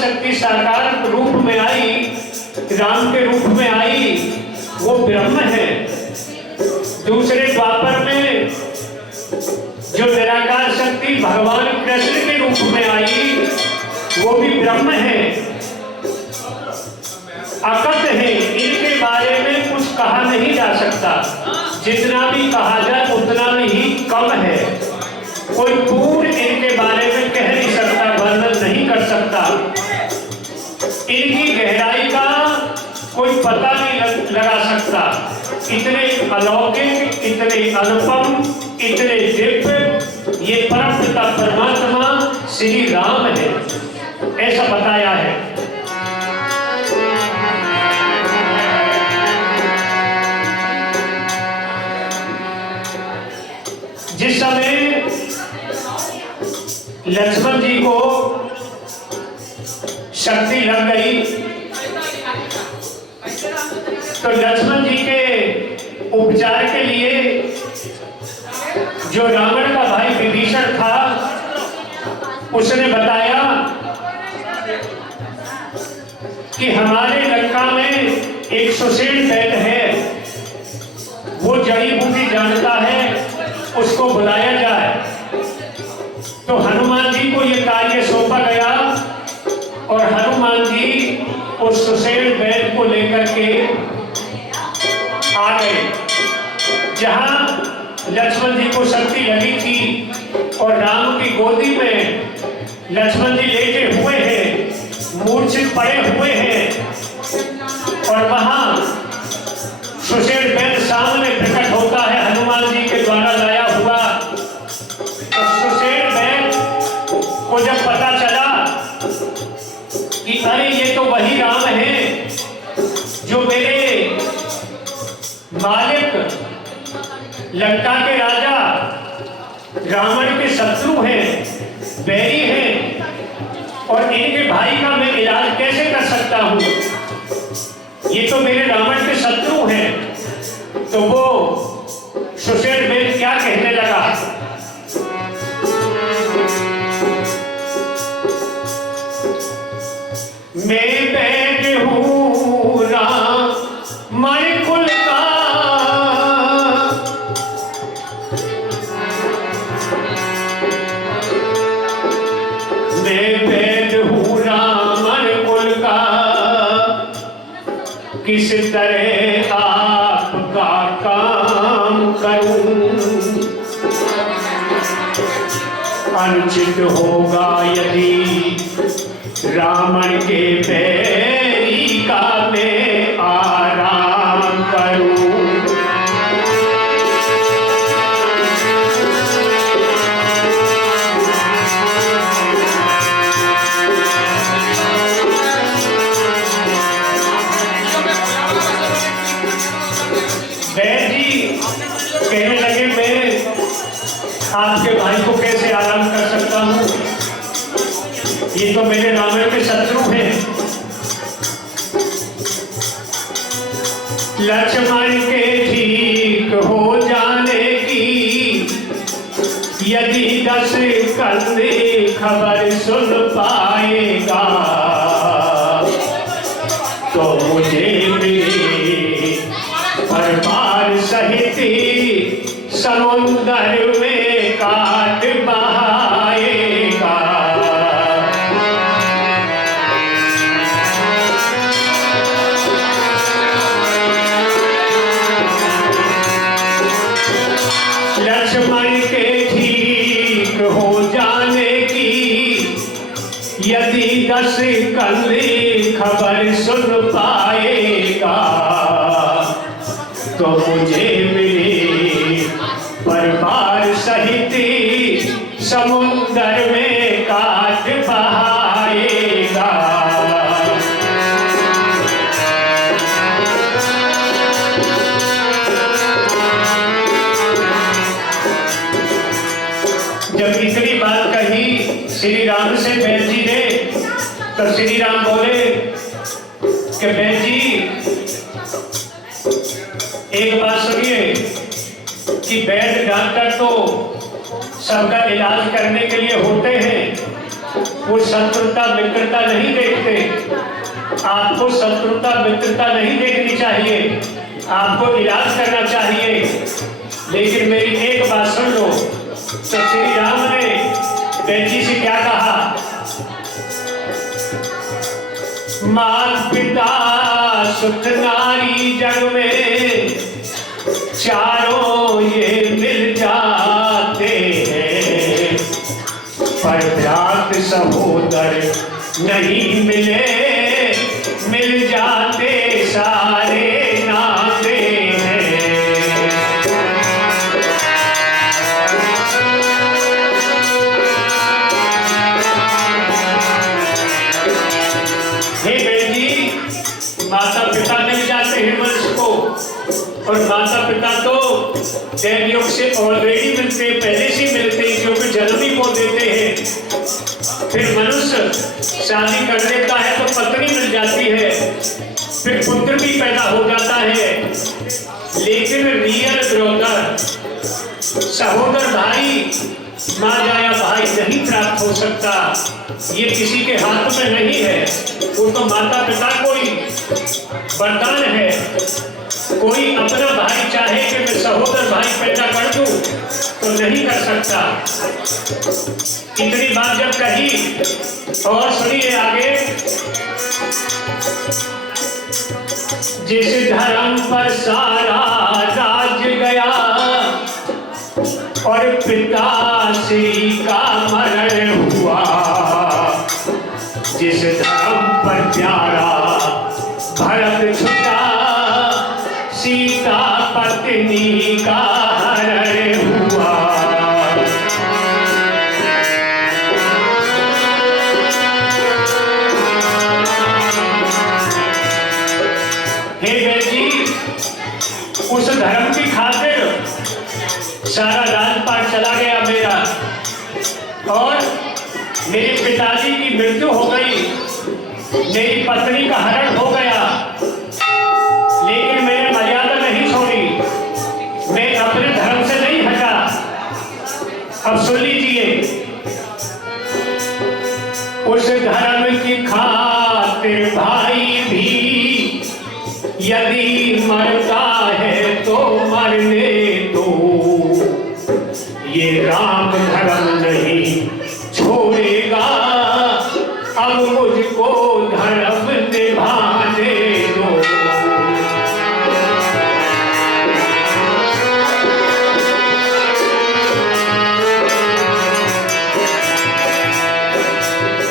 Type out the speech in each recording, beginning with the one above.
शक्ति साकार रूप में आई, राम के रूप में आई, वो ब्रह्म है। दूसरे द्वापर में जो निराकार शक्ति भगवान कृष्ण के रूप में आई, वो भी ब्रह्म है, अकथ है। इनके बारे में कुछ कहा नहीं जा सकता, जितना भी कहा जाए उतना ही कम है। कोई पूर्ण इनके बारे में कह नहीं सकता, वर्णन नहीं कर सकता। इनकी गहराई का कोई पता नहीं लगा सकता। इतने अलौकिक, इतने अनुपम, इतने दिव्य ये परम पिता परमात्मा श्री राम है, ऐसा बताया है। जिस समय लक्ष्मण जी को शक्ति लग गई तो लक्ष्मण जी के उपचार के लिए जो रावण का भाई विभीषण था, उसने बताया कि हमारे लंका में एक सुशील दैत्य है, वो जड़ी बूटी जानता है, उसको बुलाया जाए। तो हनुमान जी को यह कार्य सौंपा गया और हनुमान जी उस सुशील दैत्य को लेकर के आ गए। जहां लक्ष्मण जी को शक्ति लगी थी और राम की गोदी में लक्ष्मण जी लेटे हुए हैं, मूर्छित पड़े हुए हैं, और वहां सुशील दैत्य सामने प्रकट होता है हनुमान जी के द्वारा लाया हुआ। तो सुशील दैत्य को जब पता चला कि अरे ये तो वही राम है जो मेरे मालिक लंका के राजा रावण के शत्रु हैं, बैरी हैं, और इनके भाई का मैं इलाज कैसे कर सकता हूं, ये तो मेरे रावण के शत्रु हैं। तो वो सुशील दैत्य क्या कहने लगा, मैं बैठ हूं राम कुल का, मैं बैठ हूं राम कुल का, किस तरह आपका काम करूं, अनुचित होगा यदि रावण के बैरी का मैं आराम करूं। बैरी कहने लगे मैं आपके भाई को कैसे आराम कर सकता हूं, ये तो मेरे रावण के शत्रु हैं। लक्ष्मण के ठीक हो जाने की यदि 10 कंधे खबर सुन पाएगा तो मुझे मेरे परिवार सहित समुद्र में काट बहाएगा। लक्ष्मण के ठीक हो जाने की यदि 10 कंधे खबर सुन पाएगा तो मुझे मेरे परिवार सहित समुद्र में काट बहाएगा। जब इतनी बात कही श्री राम से बैल जी ने, तो श्री राम बोले कि बैल जी एक बात सुनिए कि वैद्य डॉक्टर तो सबका इलाज करने के लिए होते हैं, वो शत्रुता मित्रता नहीं देखते। आपको शत्रुता मित्रता नहीं देखनी चाहिए, आपको इलाज करना चाहिए। लेकिन मेरी एक बात सुन लो, तो श्री राम ने बेटी से क्या कहा? मात पिता सुख नारी जग में चारों ये मिल जाते हैं, पर भ्रात सहोदर नहीं मिले, मिल जाते सारे नाते हैं। हे बेटी, माता पिता मिल जाते हैं मनुष्य को, और माता पिता तो दैवयोग से ऑलरेडी मिलते हैं, पहले से मिलते हैं, क्योंकि जन्म ही को देते हैं। फिर मनुष्य शादी कर लेता है तो पत्नी मिल जाती है, फिर पुत्र भी पैदा हो जाता है। लेकिन रियल ब्रदर, सहोदर भाई, माँ जाया भाई नहीं प्राप्त हो सकता। ये किसी के हाथ में नहीं है, वो तो माता पिता को ही वरदान है। कोई अपना भाई चाहे कि मैं सहोदर भाई पैदा कर दूं तो नहीं कर सकता। इतनी बात जब कही, और सुनिए आगे, जिस धर्म पर सारा राज गया और पिताश्री का मरण हुआ, जिस धर्म पर प्यारा भरत छुटा, सीता पत्नी का हरण हुआ। हे बेटी, उस धर्म की खातिर सारा राजपाट चला गया मेरा, और मेरे पिताजी की मृत्यु हो गई, मेरी पत्नी का हरण हो गया, लेकिन मैंने मर्यादा नहीं छोड़ी, मैं अपने धर्म से नहीं हटा। अब सुन लीजिए, उस धर्म की खातिर भाई भी यदि मरता है तो मरने दो, ये राम धर्म नहीं छोड़ेगा, अब मुझको धर्म निभाने दो।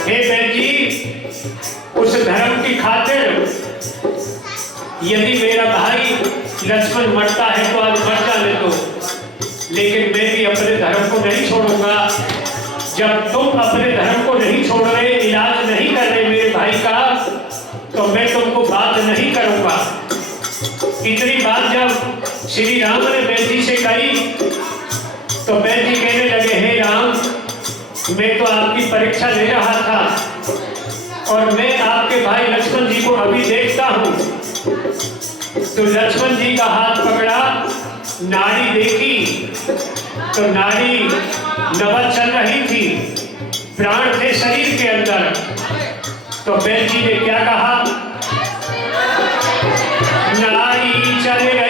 हे बेटी, उस धर्म की खातिर यदि मेरा भाई लक्ष्मण मरता है तो आज मर जाने दो, लेकिन मैं भी अपने धर्म को नहीं छोड़ूंगा। जब तुम अपने धर्म को नहीं छोड़ रहे, इलाज नहीं कर रहे मेरे भाई का, तो मैं तुमको बात नहीं करूंगा। इतनी बात जब श्री राम ने बेटी से कही, तो बेटी कहने लगे, हे राम, मैं तो आपकी परीक्षा ले रहा था, और मैं आपके भाई लक्ष्मण जी को अभी देखता हूं। तो लक्ष्मण जी का हाथ पकड़ा, नाड़ी देखी, तो नाड़ी नबज चल रही थी, प्राण थे शरीर के अंदर। तो बेटी ने क्या कहा? नाड़ी चल रही